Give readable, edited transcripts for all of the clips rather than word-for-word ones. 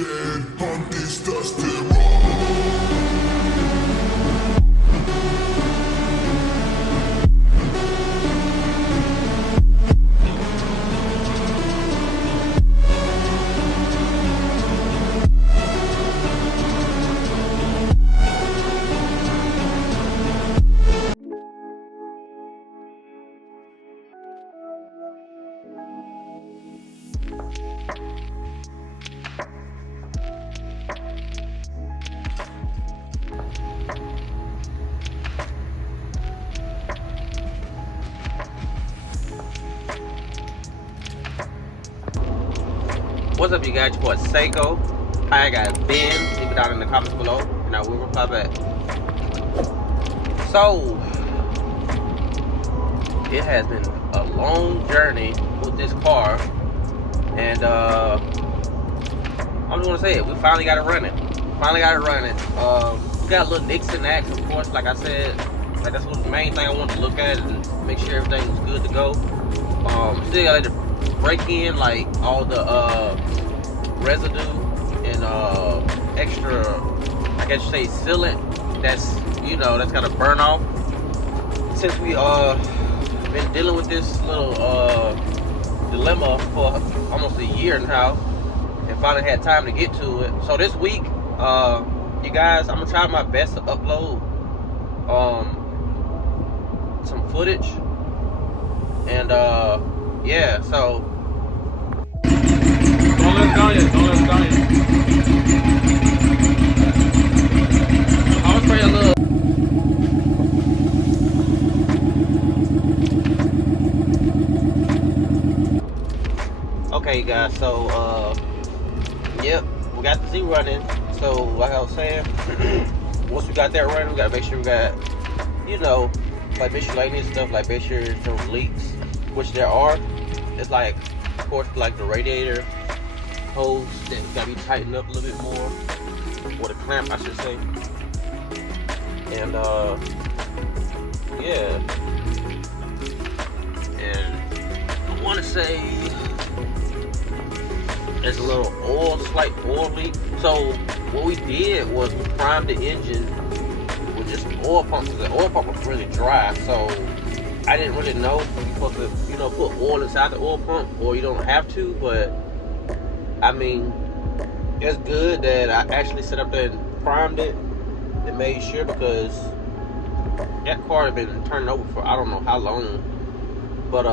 shed on testosterone. What's up, you guys? Your boy Seiko. Hi, I got Ben. Leave it down in the comments below, and I will reply back. So, it has been a long journey with this car, and I'm just gonna say it. We finally got it running. We got a little nicks and knacks, of course. Like I said, like that's what the main thing I wanted to look at and make sure everything was good to go. Still got to break in like all the residue and extra, I guess you say, sealant that's, you know, that's gotta burn off. Since we been dealing with this little dilemma for almost a year now, and finally had time to get to it. So this week, you guys, I'm gonna try my best to upload some footage, and yeah, so don't let it down yet. I was spraying a little. Okay, guys, so yep, we got the Z running. So like I was saying, once we got that running, we gotta make sure we got, you know, like miscellaneous stuff, like make sure there's no leaks, which there are. It's like, of course, like the radiator hose that gotta be tightened up a little bit more, or the clamp, I should say. And yeah, and I want to say there's a little slight oil leak. So what we did was we primed the engine with just oil pump, because the oil pump was really dry. So I didn't really know if you're supposed to, you know, put oil inside the oil pump or you don't have to. But I mean, it's good that I actually set up there and primed it and made sure, because that car had been turning over for I don't know how long. But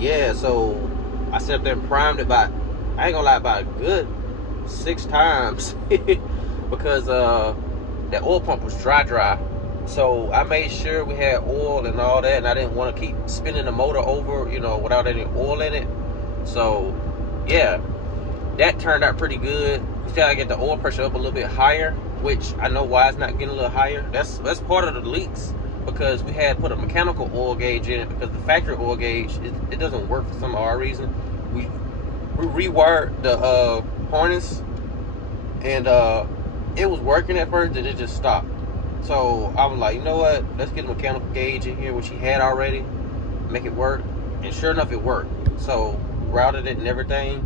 yeah, so I set up there and primed it by, I ain't gonna lie, about a good 6 times because that oil pump was dry. So I made sure we had oil and all that, and I didn't want to keep spinning the motor over, you know, without any oil in it. So yeah, that turned out pretty good. We still gotta get the oil pressure up a little bit higher, which I know why it's not getting a little higher. That's part of the leaks, because we had put a mechanical oil gauge in it, because the factory oil gauge, it doesn't work for some odd reason. We rewired the harness, and it was working at first, and it just stopped. So I was like, you know what, let's get a mechanical gauge in here, which he had already, make it work. And sure enough, it worked. So routed it and everything,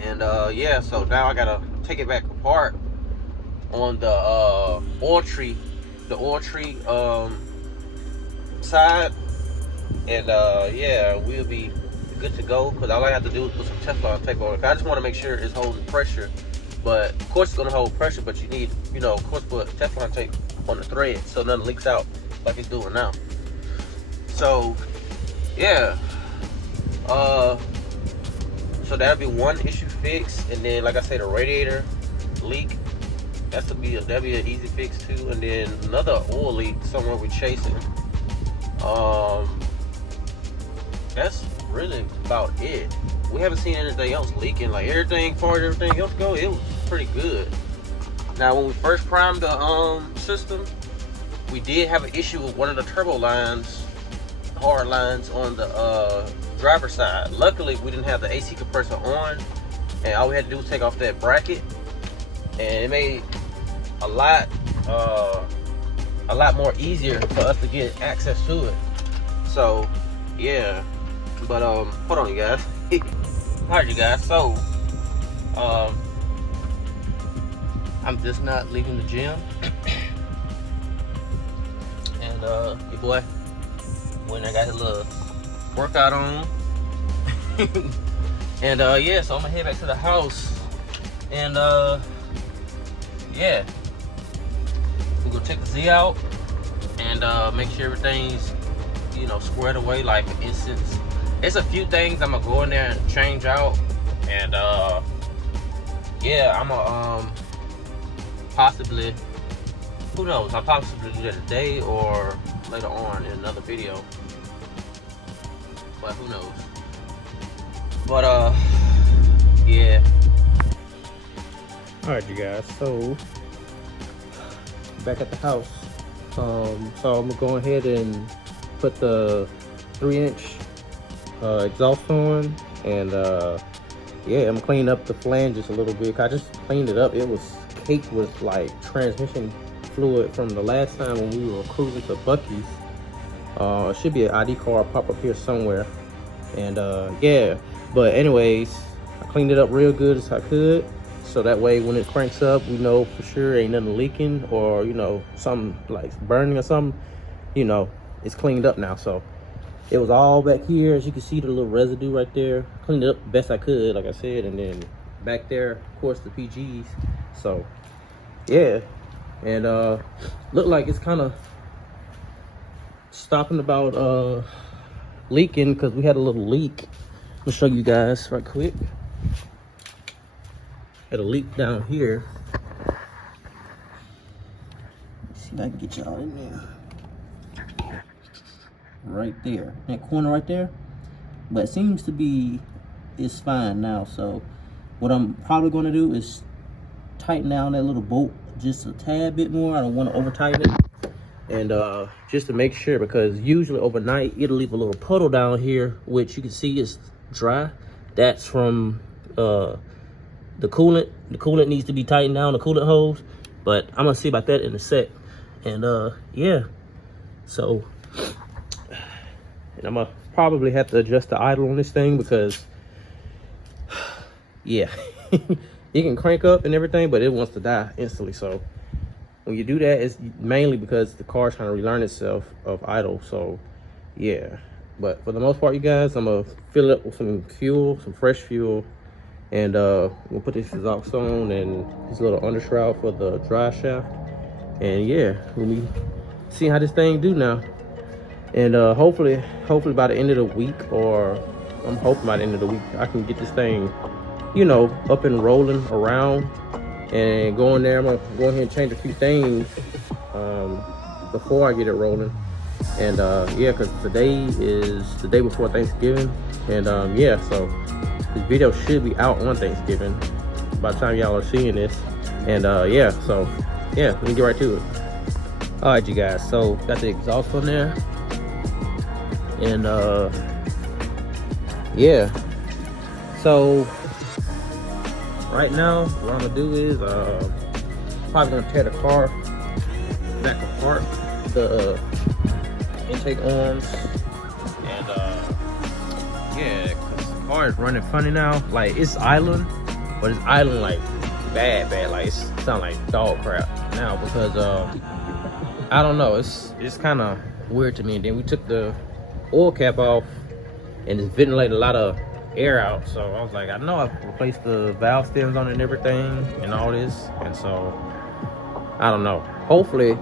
and yeah, so now I gotta take it back apart on the oil tree side, and yeah, we'll be good to go, because all I have to do is put some Teflon tape on it. I just want to make sure it's holding pressure. But of course it's gonna hold pressure, but you need, you know, of course, put Teflon tape on the thread so nothing leaks out like it's doing now. So yeah, so that'll be one issue fixed, and then like I said, the radiator leak, that'll be an easy fix too. And then another oil leak somewhere we're chasing. That's really about it. We haven't seen anything else leaking. Like everything, far as everything else go, it was pretty good. Now when we first primed the system, we did have an issue with one of the turbo lines, hard lines on the driver's side. Luckily we didn't have the AC compressor on, and all we had to do was take off that bracket, and it made a lot more easier for us to get access to it. So yeah, but hold on, you guys. Alright, you guys, so I'm just not leaving the gym. And your boy went and got his little workout on. And yeah, so I'm gonna head back to the house. And yeah, we're gonna take the Z out and make sure everything's, you know, squared away. Like, for instance, it's a few things I'm gonna go in there and change out. And yeah, I'm gonna possibly, who knows, I'll possibly do that today or later on in another video, but who knows. But yeah. All right, you guys, so back at the house. So I'm gonna go ahead and put the 3-inch exhaust on, and yeah, I'm cleaning up the flanges a little bit. I just cleaned it up. It was caked with like transmission fluid from the last time when we were cruising to Buc-ee's. Should be an ID card pop up here somewhere. And yeah, but anyways, I cleaned it up real good as I could, so that way when it cranks up, we know for sure ain't nothing leaking, or you know, something like burning or something. You know, it's cleaned up now. So it was all back here, as you can see, the little residue right there. Cleaned it up the best I could, like I said, and then back there, of course, the PGs. So yeah, and look like it's kind of stopping about leaking, because we had a little leak. I'll show you guys right quick. Had a leak down here. Let's see if I can get y'all in there. Right there, that corner right there. But it seems to be, it's fine now. So what I'm probably going to do is tighten down that little bolt just a tad bit more. I don't want to over tighten it, and just to make sure, because usually overnight it'll leave a little puddle down here, which you can see is dry. That's from the coolant. The coolant needs to be tightened down, the coolant hose, but I'm gonna see about that in a sec. And yeah, so, and I'm gonna probably have to adjust the idle on this thing, because yeah, it can crank up and everything, but it wants to die instantly. So when you do that, it's mainly because the car's trying to relearn itself of idle. So yeah, but for the most part, you guys, I'm gonna fill it up with some fuel, some fresh fuel, and we'll put this exhaust on and this little undershroud for the dry shaft. And yeah, we'll be seeing how this thing do now. And hopefully by the end of the week, or I'm hoping by the end of the week, I can get this thing, you know, up and rolling around. And go in there, I'm gonna go ahead and change a few things before I get it rolling. And yeah, because today is the day before Thanksgiving. And yeah, so this video should be out on Thanksgiving by the time y'all are seeing this. And yeah, so yeah, let me get right to it. All right, you guys, so got the exhaust on there. And yeah, so right now what I'm gonna do is probably gonna tear the car back apart, the intake arms, and yeah, cause the car is running funny now. Like, it's idling, but it's idling like bad, like it sounds like dog crap now, because I don't know, it's kind of weird to me. And then we took the oil cap off and it's ventilated a lot of air out, so I was like, I know I replaced the valve stems on it and everything and all this, and so I don't know, hopefully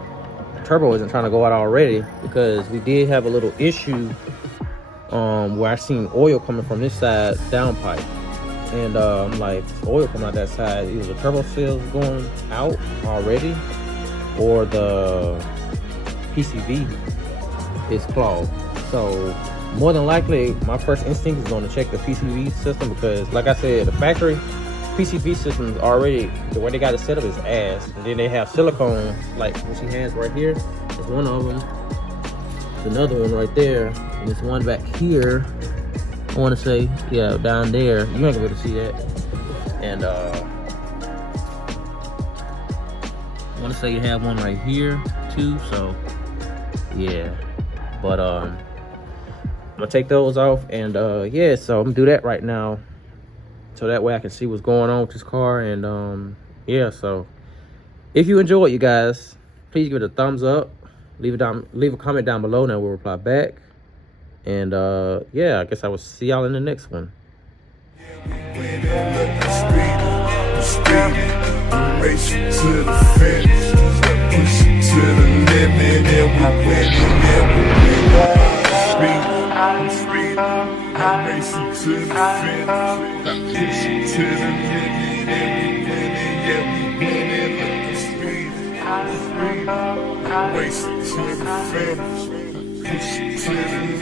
the turbo isn't trying to go out already, because we did have a little issue where I seen oil coming from this side downpipe, and I'm like, oil coming out that side, either the turbo seal's going out already or the PCV is clogged. So more than likely, my first instinct is going to check the PCV system, because like I said, the factory PCV system is already, the way they got it set up is ass. And then they have silicone, like what she has right here. There's one of them. There's another one right there. And there's one back here. I want to say, yeah, down there. You're not going to be able to see that. And I want to say you have one right here too. So yeah, but I'm gonna take those off, and yeah, so I'm gonna do that right now. so that way I can see what's going on with this car. And yeah, so if you enjoyed, you guys, please give it a thumbs up, leave a comment down below, and we'll reply back. And yeah, I guess I will see y'all in the next one. Race to the fence, push it to the limit, and we winning, and we winning. I'm speeding, I'm racing to the fence, push it to the limit, and we winning, yeah, we winning. Look, I'm speeding, I'm racing to the fence, push it to the limit.